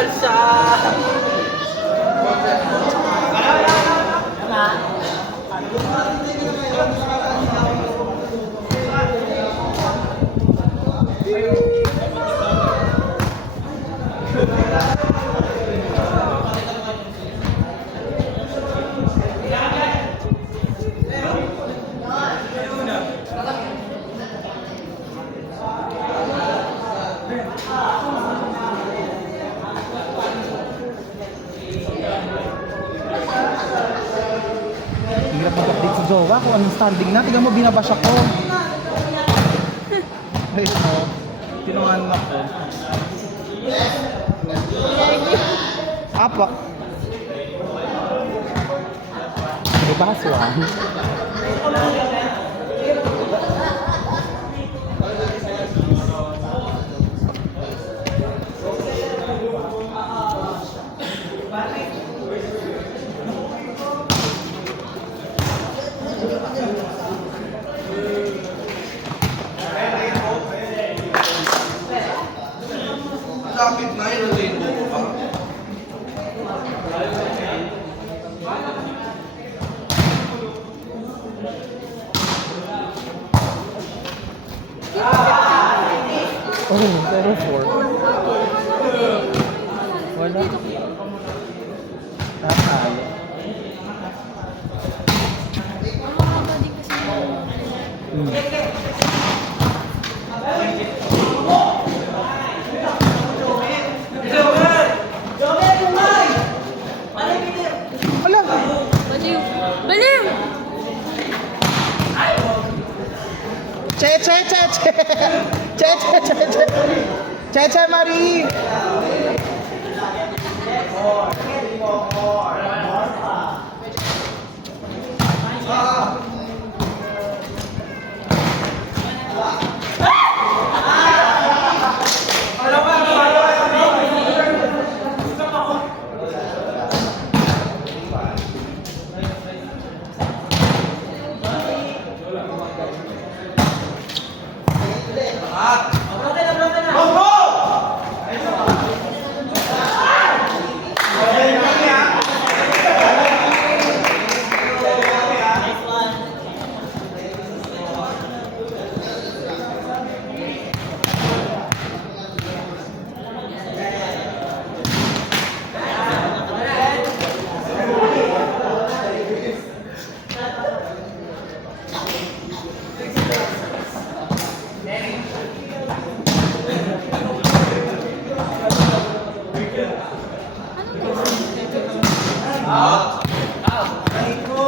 Salsa! Hirap mag-update si Jowa kung anong standing na. Tignan mo, binabash ako. Ay, no. Tinungan ako. Apa? May baswan. Lapit na yun, rainbow ko pa. Oh, pero 4. Wala. Tatalo. Wala. Baliw! Baliw! Che, che, che, che. Che, che, che, che. Che, che, Marie.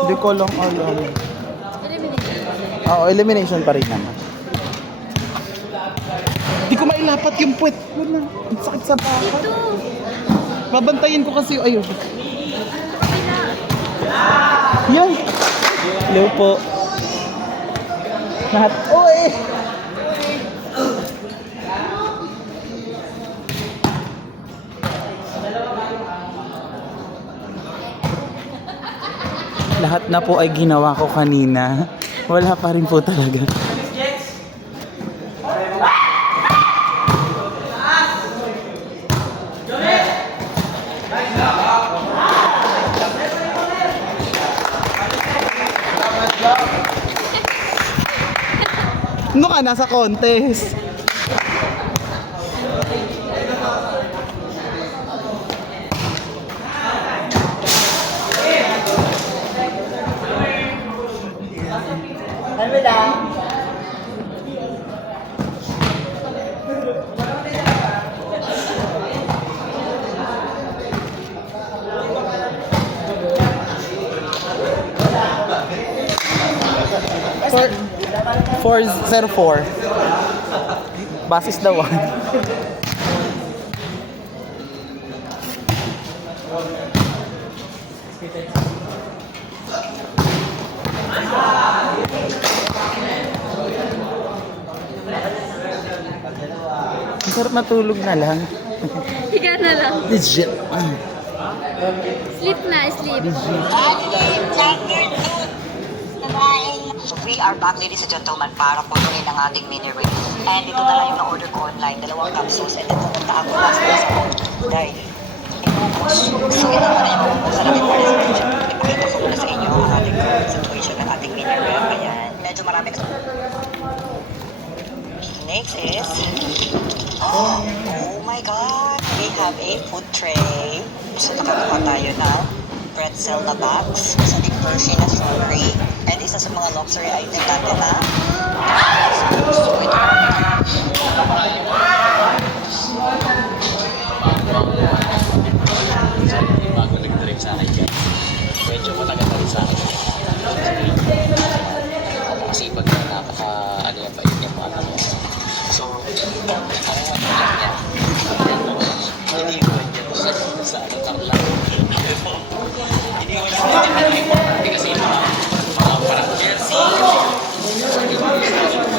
Hindi ko lang alam. Eliminate. Oo, elimination pa rin naman. Hindi ko mailapat yung puwet. Wala. Ang sakit sa baka. Ito! Babantayin ko kasi yung ayun. Kabila! Yan. Hello po. Lahat. Oh eh. Lahat na po ay ginawa ko kanina. Wala pa rin po talaga. Ano ka, nasa contest? Ano lang? Four, 404. Basis daw ah. Ang sarap matulog na lang. Higa na lang. Legit. Sleep na, sleep. So we are back, ladies and gentlemen, para po rin ang ating mini race. And ito na lang yung na-order ko online, 2 capsules. And then pumunta ako last day sa Day. So, ito muna yung masarap yung participation. Ipakita ko muna sa inyo ang ating current situation ng ating mini rep. Ayan. Medyo marami na. Next is, oh my God! We have a food tray. So, nakakuha tayo ng pretzel na box, isa ding Hershey na strawberry, and isa sa mga luxury item natin na so, ito. Bago nag-drink sa akin yan. Medyo matagal na rin sa akin. Kasi pag napaka, yung bait niya mga ano. So, ang ano lang niya. Hindi ko niya sa ano lang. Hindi ko niya kasi mga parang jersey.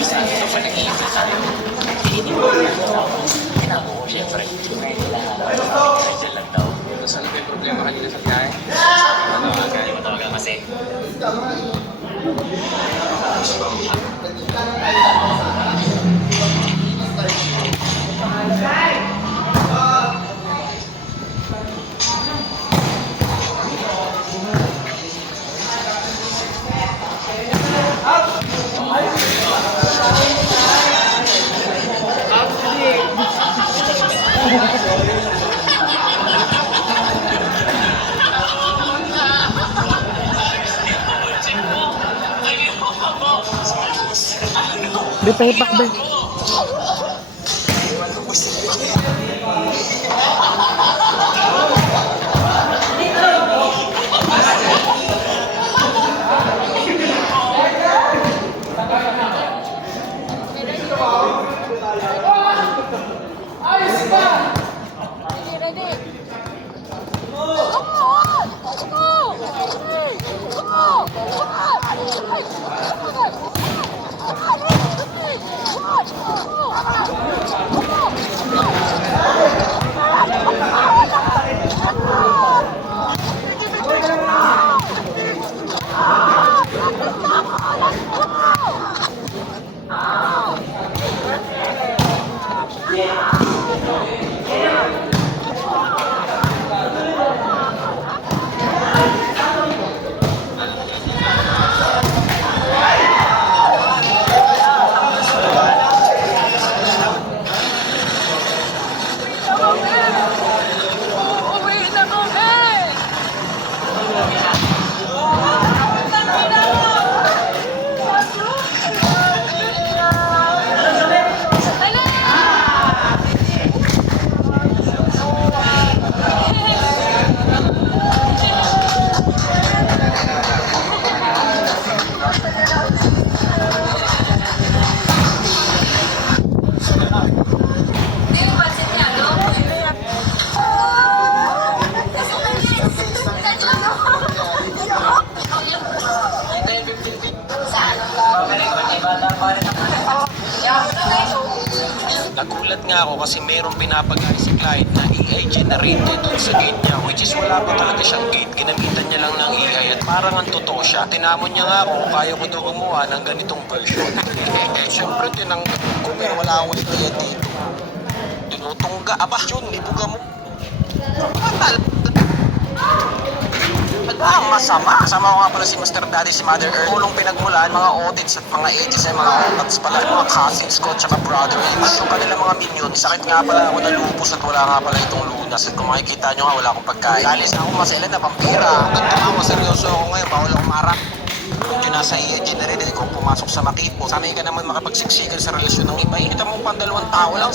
Isa ito pa nag-iisip sa akin. Hindi ko tinabo ko syempre. Medyo lang daw. Tapos ano ba yung problema kanina sa biyahe? Matawagan kasi. Be, pahipak be. Nagulat nga ako kasi mayroong pinapagay si client na AI generated dun sa gate niya, which is wala pa talaga siyang gate. Ginamitan niya lang ng AI at parang ang totoo siya. Tinamon niya nga ako kung kaya ko daw gumawa ng ganitong version. Siyempre tinanggap ko pero wala akong idea dito. Tinutungga, aba yun, ibuga mo. Patal. Ang masama. Kasama ko nga pala si Mr. Daddy, si Mother Earth. Kulong pinagmulan, mga audits at mga ages ay mga otats pala, mga cousins ko, tsaka brother. At yung kanilang mga minion, sakit nga pala ako na lupus at wala nga pala itong lunas. At kung makikita nyo nga, wala akong pagkain. Alis na ako masailan na pampira. At tumawa, seryoso ako ngayon, bawal akong marap. Kung yun nasa AI generated, kung pumasok sa makipo, sanay ka naman makapagsiksikan sa relasyon ng iba. Kita mo pang dalawang tao lang.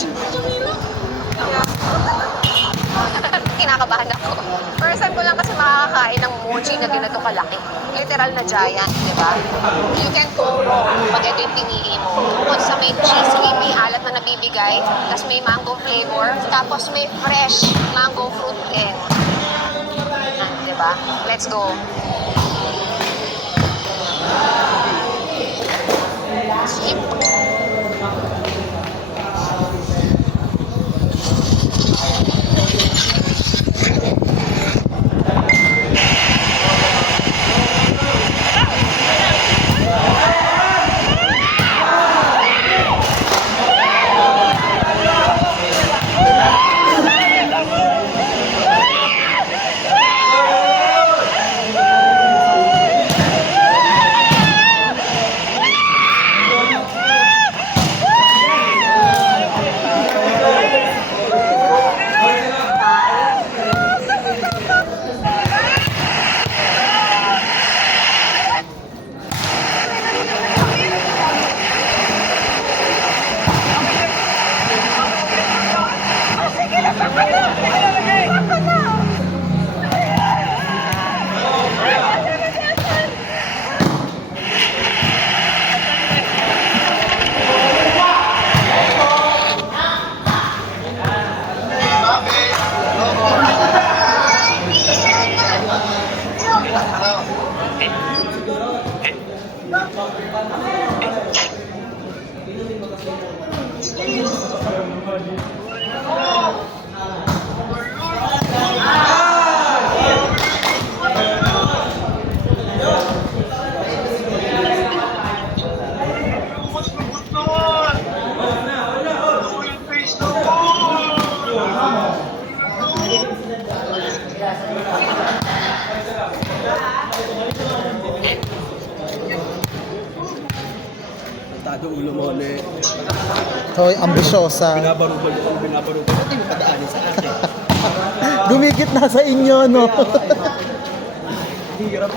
Kinakabahan ako. First time ko lang kasi makakakain ng mochi na ginato kalaki. Literal na giant, di ba? You can go wrong pag ito yung pinili mo. Bukod sa may cheesy, may alat na nabibigay, tapos may mango flavor, tapos may fresh mango fruit din. Di ba? Let's go. Sip. Tado ulo mo ulit. Hoy, ambisyosa. Binabarubal ko, binabarubal. Ito yung padaanin sa akin. Dumikit na sa inyo, no? Hirap.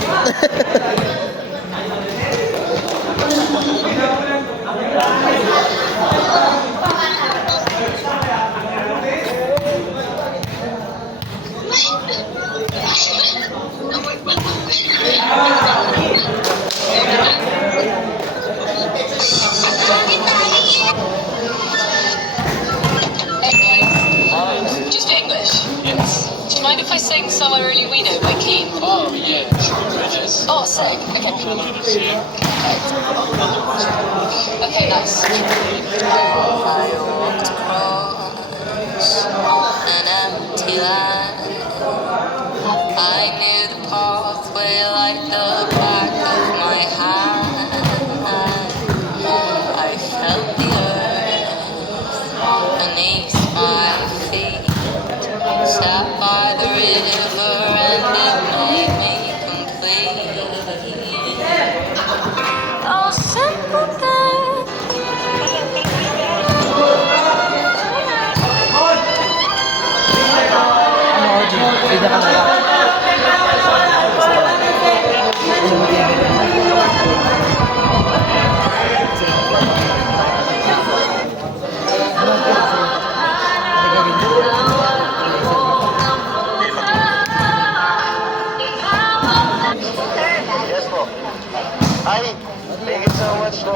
Just English. Yes. Do you mind if I sing Somewhere Really We Know by Keane? Oh, yeah, sure, nice. Oh, sick. Okay. Okay, nice. I walked across an empty land. I knew the pathway like the back of my hand. I felt the earth beneath my feet. Sat by the river and it made me complete. Oh, simple thing. Yes po. Hi, thank you so much po.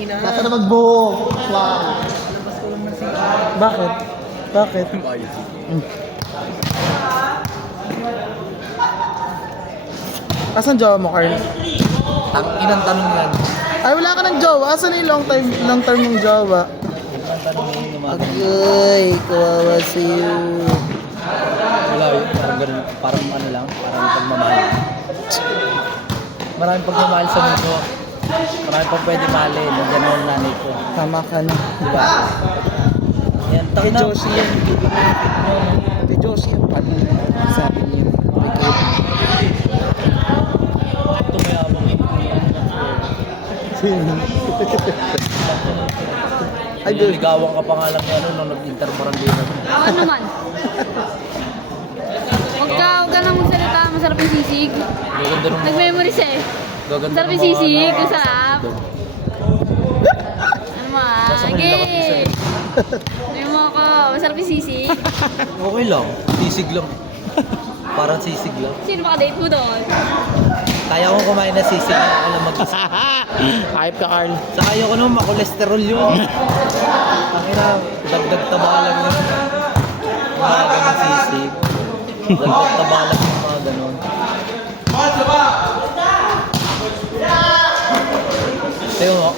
Nasa na magbuhok. Wow. Bakit? Bakit? Asan jowa mo, Carl? Ang inang tanong yan. Ay, wala ka ng jowa. Asan yung long term mong jowa? Ang tanong yan yung mga Agay, kawawa sa'yo. wala yun. Parang ganun, parang ano lang, parang pagmamahal. Maraming pagmamahal sa mundo. Maraming pang pwede mahalin. Nandiyan ang nanay ko. Tama ka na. Diba? Yan, Kay takin na. Josie yan. Kay Josie yan. Paano sabi niyo? Ito mayabang yun. Ay, Ay, ligawan ka pa nga lang yan nung nag-interbarangay. Ako naman. Huwag ka nang magsalita. Masarap yung sisig. Gaganda nung Nag-memories eh. gaganda Masarap nung yung sisig. mga- Masarap. Ano mo ah? Nasa Manila ka Okay. Ano mo ako? Masarap yung sisig. Okay lang. Sisig lang. Parang sisig lang. Sino ba ka-date mo doon? Kaya ko kumain na sisig na alam mag-isip. Hype ka, Carl. Saka ayoko naman makolesterol yun. Tangina, dagdag taba lang yun. Mga ganun sisig. Dagdag taba lang yung mga ganun.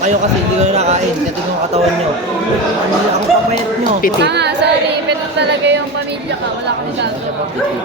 Kayo kasi hindi ko nakain. Tingnan yung katawan nyo. Ano ang papayat nyo? Piti. Sorry. Pero talaga yung pamilya ka. Wala kang gagawin.